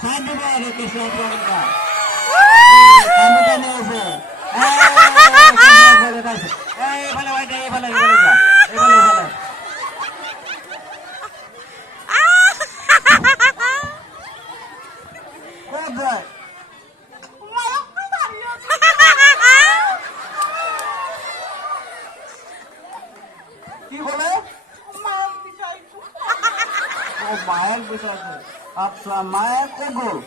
চাই দিব আৰু কৃষ্ণ প্ৰণাম কান্দো কানি আছে এইফালে এইফালে এইফালে যা এইফালে এইফালে ক'ত যায় কি ক'লে মায়েক বিচাৰিছে আচ্ছা মায়ে ক'ত গ'ল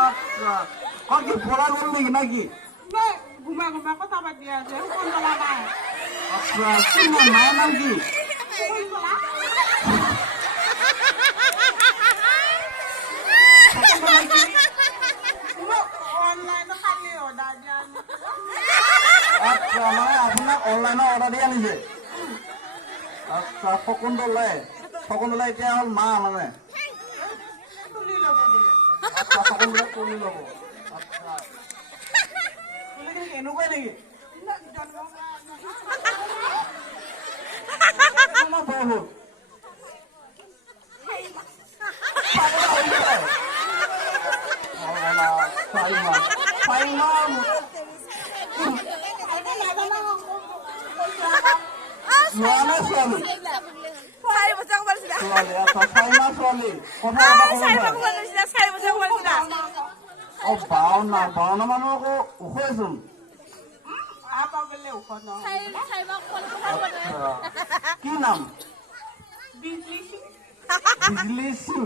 আচ্ছা কি পঢ়া গ'ল নেকি নাকি আচ্ছা কি নাম মায়ের নাম কি আচ্ছা মানে আপোনাক অনলাইনত অৰ্ডাৰ দিয়া নিছে আচ্ছা শকুন্তলাই এতিয়া হ'ল মা মানে আচ্ছা শকুন্তলাই তুলি ল'ব আচ্ছা তুলি এনেকুৱাই নেকি বহুত বাৱন্ন মানুহ আকৌ ওখচোন কি নাম বিজলী সিং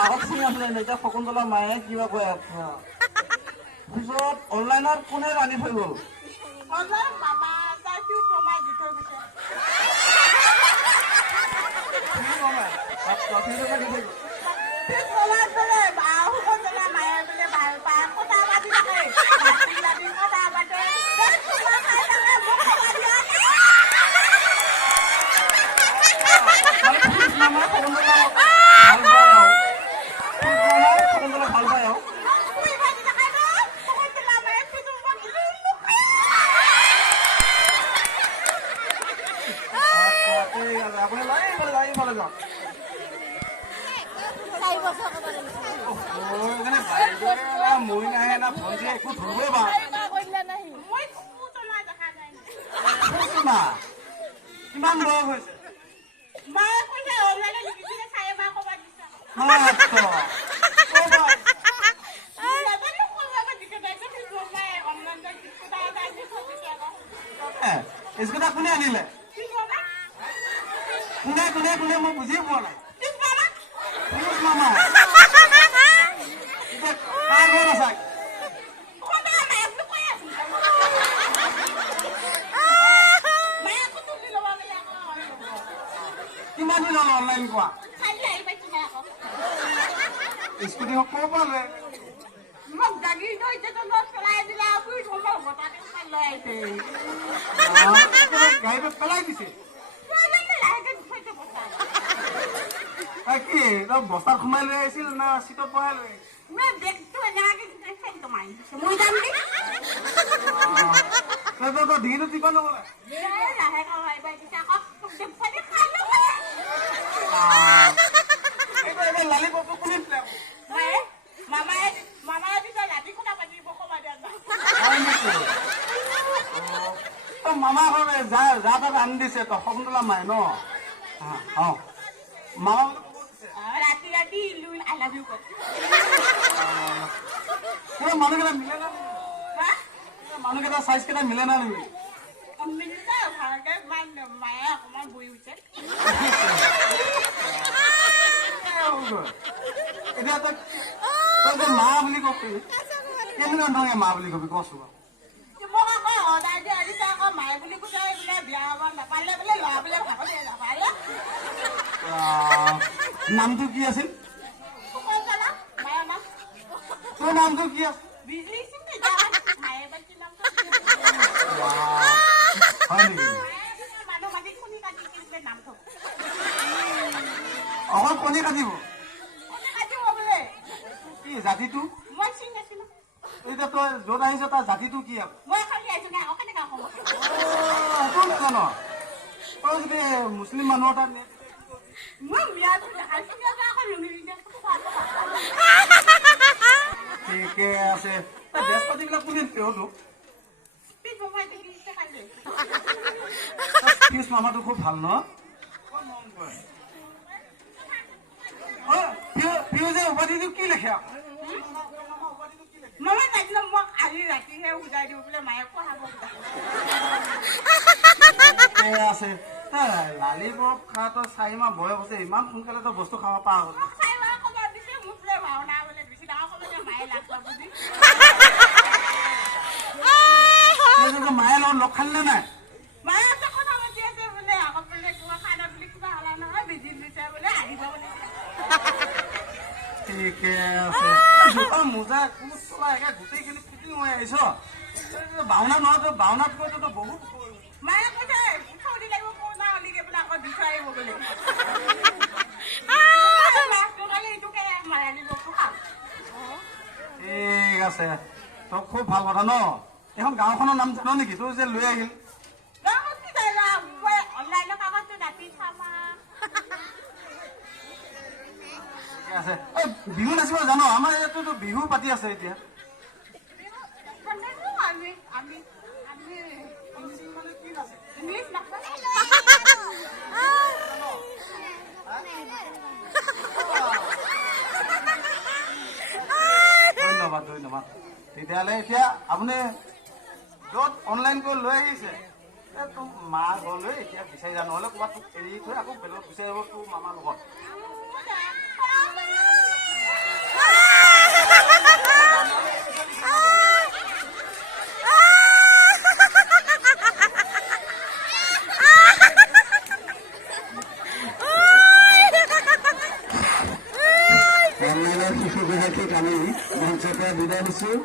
আগত চিং আছিলে এতিয়া শকুন্তলা মায়ে কিবা কৈ আছে পিছত অনলাইনত কোনে ৰান্ধি থৈ গ'ল ভাল পায় আৰু আপুনি এইফালে যাওক মই নাহে না ভণ্টি একো ধৰিবই পাৰা কিমান বয়স হৈছে স্কুটা কোনে আনিলে কোনে কোনে কোনে মই বুজিয়ে পোৱা নাই মামা কাৰ ঘৰত আছা কিমান দিন হ'ল অনলাইন কোৱা স্কুটি ক'ৰ পৰা লৈ গাড়ীটো পেলাই দিছে কি বস্তাত সোমাই লৈ আহিছিল না চিটত বহাই লৈ ডিঙিটো টিপা নগলে লালি পপটো কোনে মামা ঘৰে যা তাত আনি দিছে তো শকুন্তলা মায়ে ন মামা মানুহকেইটা মিলে না মানুহকেইটা চাইজ কেইটা মিলে না নেকি এতিয়া তই মা বুলি কবি কেনেকুৱা ধৰণে মা বুলি কবি কচোন নামটো কি আছিল তোৰ নামটো কি আছিল হয় নেকি অকল কণী কাটিব কি জাতিটো এতিয়া তই য'ত আহিছ তাৰ জাতিটো কি আকৌ জান তই যদি মুছলিম মানুহৰ তাত ঠিকে আছে ড্ৰেছ পাতিবিলাক কোনে দিলে তোক পিউচ মামাটো খুব ভাল ন পিউজে উপাধিটো কি লিখে মামাই তাইক মই আজি ৰাতিহে উজাই দিওঁ বোলে মায়ে পঢ়াব আছে লালি বৰফ খাওঁতো 4 মাহ বয়স হৈছে ইমান সোনকালে তো বস্তু খাব পাৰ মায়ে লগত লগ খালি নে নাই মায়ে কথা পাতি আছে বোলে আকৌ বোলে কিবা খানা বুলি কিবা হলা নহয় বেজি দিছে বোলে আহিব বোলে ঠিকে আছে মোজা কোচ চলা একে গোটেইখিনি ফিটিং হৈ আহিছ ভাওনা নহয় তই ভাওনাত গৈতো বহুত মায়ে কৈছে চৌদি লাগিব পুৰণা হলিগে বোলে আকৌ দি থৈ আহিব বোলে ঠিক আছে তই খুব ভাল কথা ন এখন গাঁওখনৰ নাম জান নেকি তোৰ যে লৈ আহিল অনলাইনৰ কাগজটো ৰাতি চাবা ঠিক আছে বিহু নাচিব জানো আমাৰ ইয়াততো বিহু পাতি আছে এতিয়া ধন্যবাদ ধন্যবাদ তেতিয়াহ'লে এতিয়া আপুনি য'ত অনলাইন কৰি লৈ আহিছে তোৰ মা ঘৰলৈ এতিয়া বিচাৰি যা নহ'লে ক'ৰবাত তোক এৰি থৈ আকৌ বেলেগত বিচাৰি আহিব তোৰ মামাৰ লগত শিশু বিভাগিক আমি মঞ্চৰ পৰা বিদায় দিছোঁ।